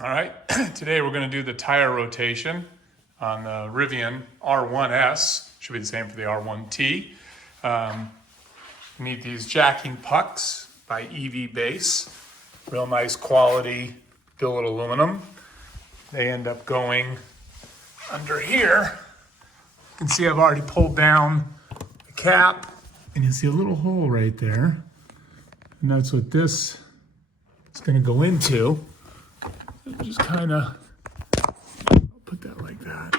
All right, today we're going to do the tire rotation on the Rivian R1S. Should be the same for the R1T. You need these jacking pucks by EV Base. Real nice quality billet aluminum. They end up going under here. You can see I've already pulled down the cap, and you see a little hole right there. And that's what this is going to go into. Just kind of put that like that.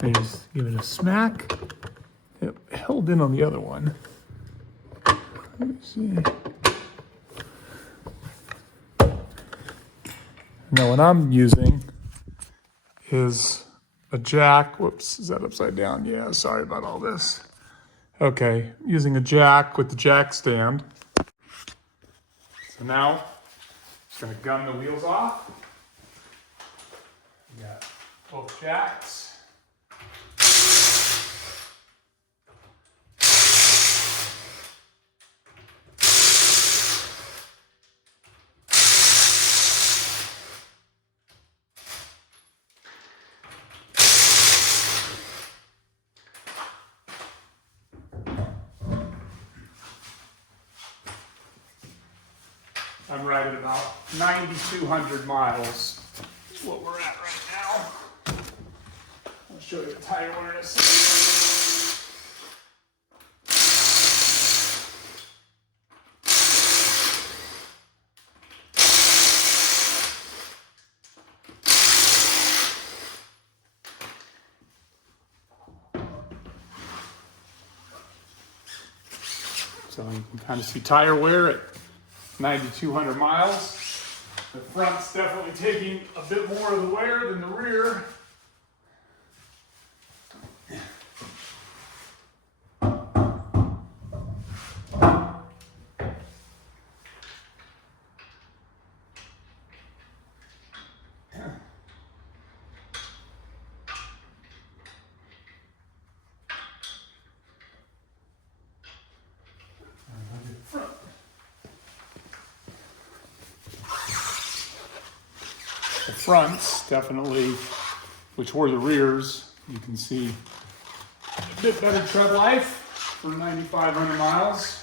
And just give it a smack. It held in on the other one. Let me see. Now what I'm using is a jack. Whoops, is that upside down? Yeah, sorry about all this. Okay, using a jack with the jack stand. So now, I'm just going to gun the wheels off. We got both jacks. I'm right at about 9,200 miles is what we're at right now. I'll show you the tire awareness. So you can kind of see tire wear at 9,200 miles. The front's definitely taking a bit more of the wear than the rear. The fronts definitely, which were the rears, you can see a bit better tread life for 9,500 miles.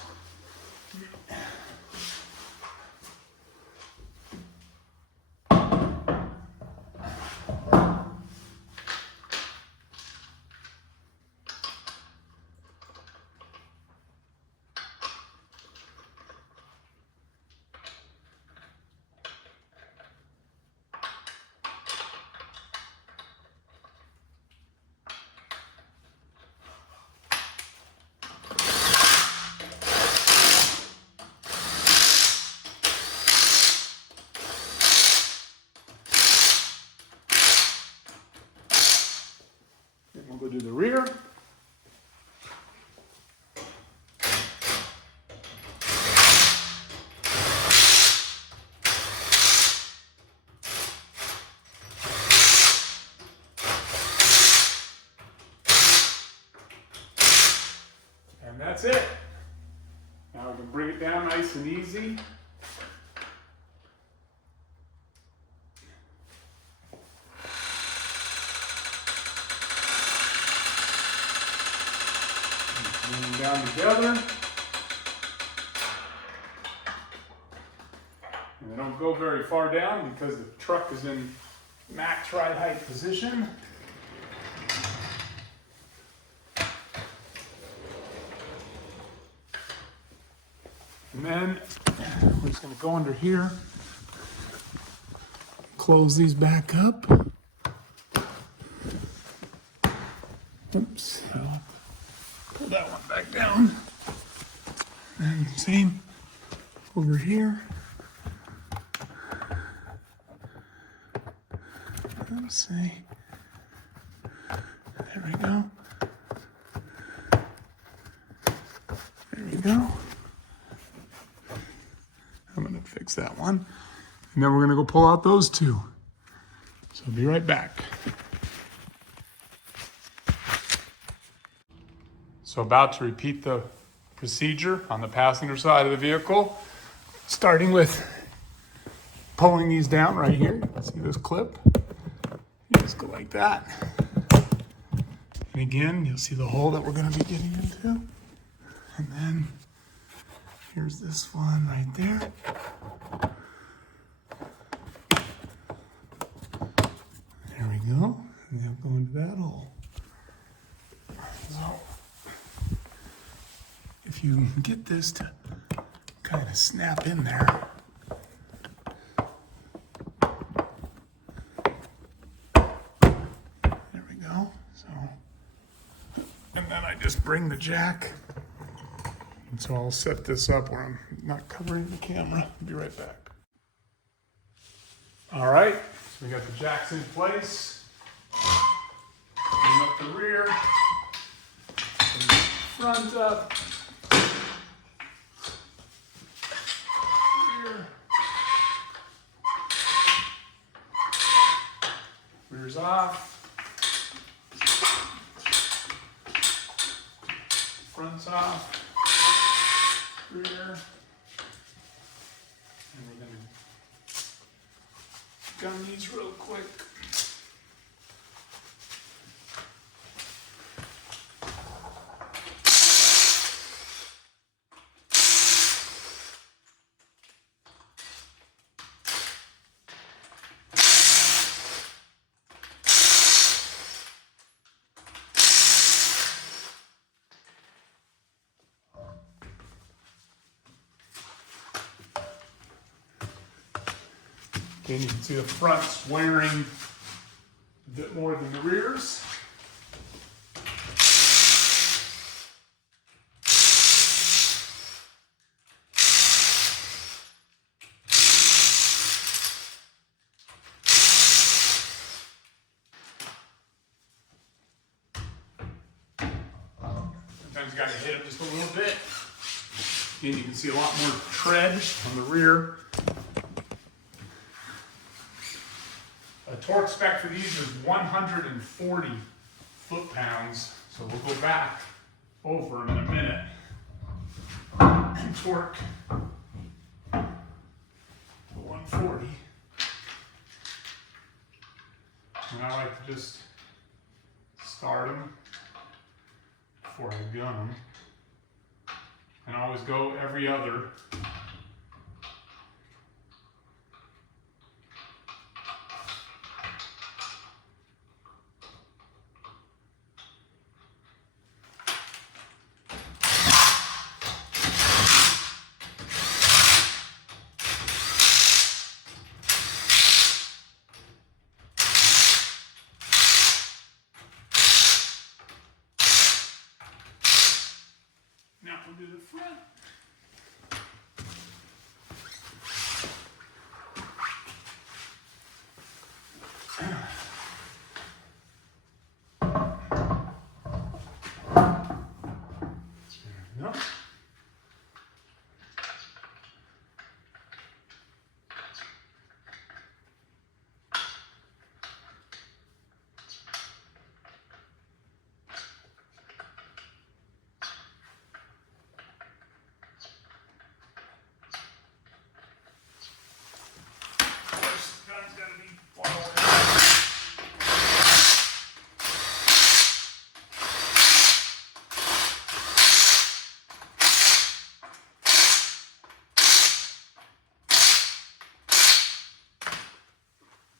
We'll go do the rear. And that's it. Now we can bring it down nice and easy. Bring them down together. And they don't go very far down because the truck is in max ride height position. And then we're just going to go under here, close these back up. Oops. Pull that one back down. And same over here. Let's see. There we go. There we go. I'm going to fix that one. And then we're going to go pull out those two. So I'll be right back. So about to repeat the procedure on the passenger side of the vehicle. starting with pulling these down right here. See this clip? You just go like that. And again, you'll see the hole that we're going to be getting into. And then here's this one right there. There we go. And they'll go into that hole. So, if you can get this to kind of snap in there. There we go. So, and then I just bring the jack. And so I'll set this up where I'm not covering the camera. I'll be right back. All right, so we got the jacks in place. Bring up the rear. Bring the front up. Rear. Rear's off. Front's off. Rear. And we're going to gun these real quick. And you can see the front's wearing a bit more than the rears. Sometimes you got to hit them just a little bit. And you can see a lot more tread on the rear. The torque spec for these is 140 foot-pounds, so we'll go back over them in a minute. And torque to 140. And I like to just start them before I gun them. And I always go every other. Now we'll do the front. There we go. Gun's gotta be far away.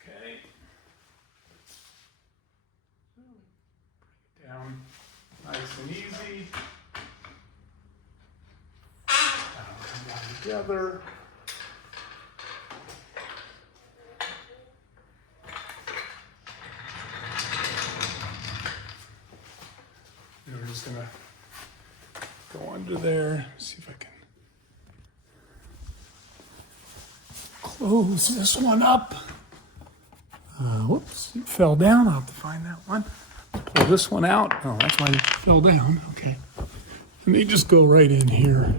Okay. Bring it down nice and easy. Now come down together. We're just gonna go under there, see if I can close this one up. Whoops, it fell down. I'll have to find that one. Pull this one out. Oh, that's why it fell down. Okay. Let me just go right in here.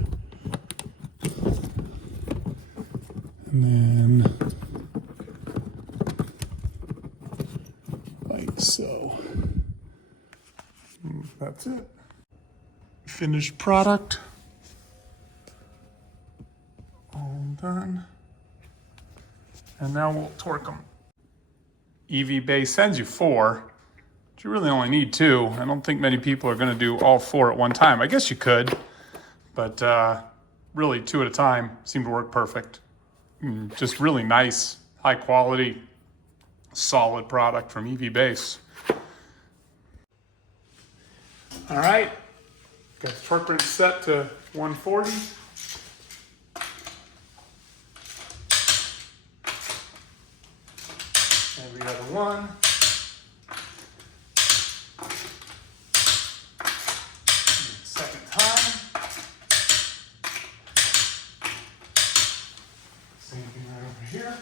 And then, like so. That's it. Finished product. All All done. And now we'll torque them. EV base sends you 4, but you really only need 2. I don't think many people are gonna do all 4 at one time. I guess you could, but really 2 at a time seem to work perfect. Just really nice, high quality, solid product from EV base. All right, got the torque wrench set to 140. Every other one. Second time. Same thing right over here.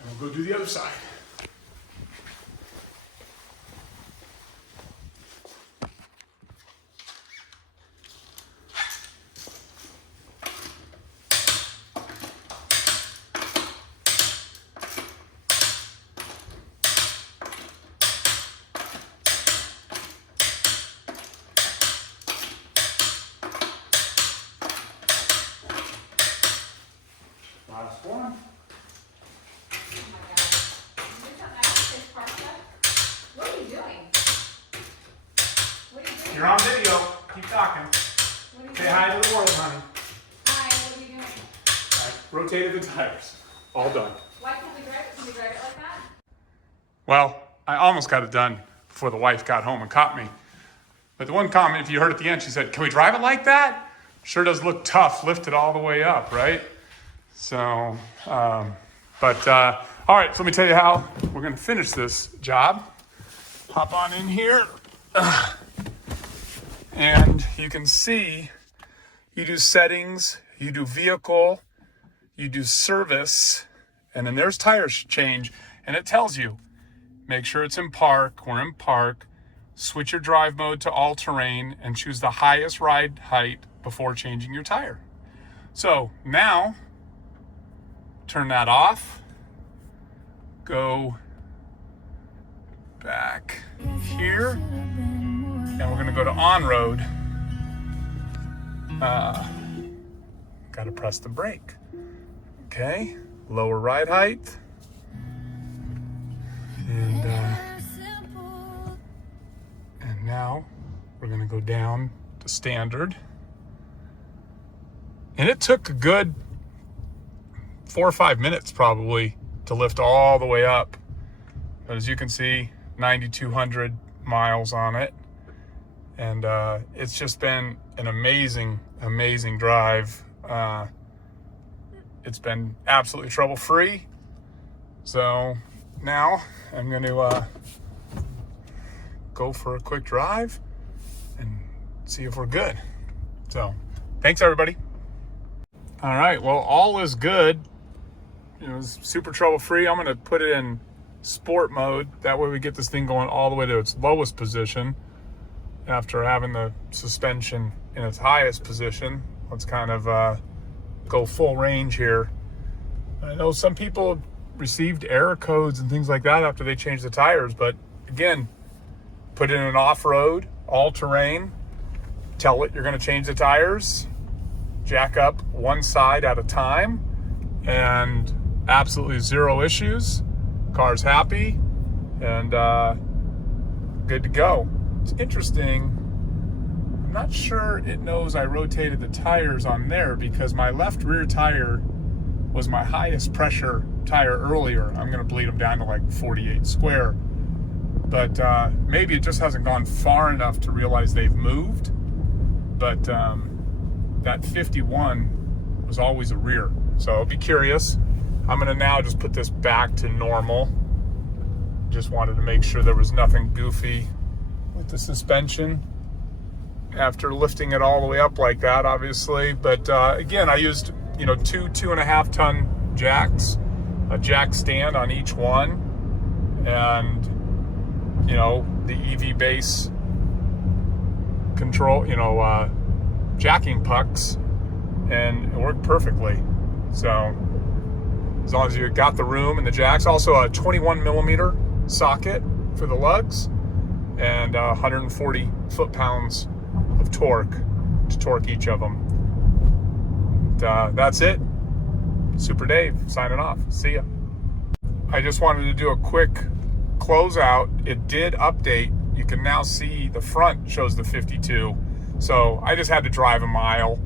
And we'll go do the other side. Last one. You're on video. Keep talking. Say hi to the world, honey. Hi, what are you doing? I rotated the tires. All done. Why can't we drive it? Can we drive it like that? Well, I almost got it done before the wife got home and caught me. But the one comment, if you heard at the end, she said, "Can we drive it like that?" Sure does look tough, lifted all the way up, right? So, all right, so let me tell you how we're gonna finish this job. Hop on in here. And you can see, you do settings, you do vehicle, you do service, and then there's tire change, and it tells you, make sure it's in park, we're in park, switch your drive mode to all-terrain, and choose the highest ride height before changing your tire. So now, turn that off, go back here, and we're gonna go to on-road. Gotta press the brake. Okay, lower ride height. And now we're gonna go down to standard. And it took a good 4 or 5 minutes probably to lift all the way up. But as you can see, 9,200 miles on it. And it's just been an amazing, amazing drive. It's been absolutely trouble-free. So now I'm going to go for a quick drive and see if we're good. So thanks, everybody. All right, well, all is good. It's super trouble-free. I'm going to put it in sport mode. That way we get this thing going all the way to its lowest position after having the suspension in its highest position. Let's kind of go full range here. I know some people received error codes and things like that after they changed the tires, but again, put it in an off-road, all-terrain, tell it you're going to change the tires, jack up one side at a time, and absolutely zero issues. Car's happy and good to go. It's interesting. I'm not sure it knows I rotated the tires on there because my left rear tire was my highest pressure tire earlier. I'm going to bleed them down to like 48 square. But maybe it just hasn't gone far enough to realize they've moved. But that 51 was always a rear. So I'll be curious. I'm going to now just put this back to normal. Just wanted to make sure there was nothing goofy with the suspension after lifting it all the way up like that, obviously. But again, I used, two 2.5 ton jacks, a jack stand on each one, and the EV base control, jacking pucks, and it worked perfectly. So as long as you got the room and the jacks, also a 21 millimeter socket for the lugs, and 140 foot-pounds of torque to torque each of them. And, that's it. Super Dave signing off. See ya. I just wanted to do a quick closeout. It did update. You can now see the front shows the 52. So I just had to drive a mile,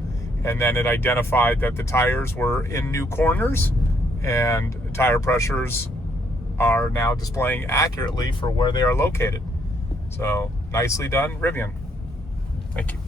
and then it identified that the tires were in new corners, and tire pressures are now displaying accurately for where they are located. So nicely done, Rivian. Thank you.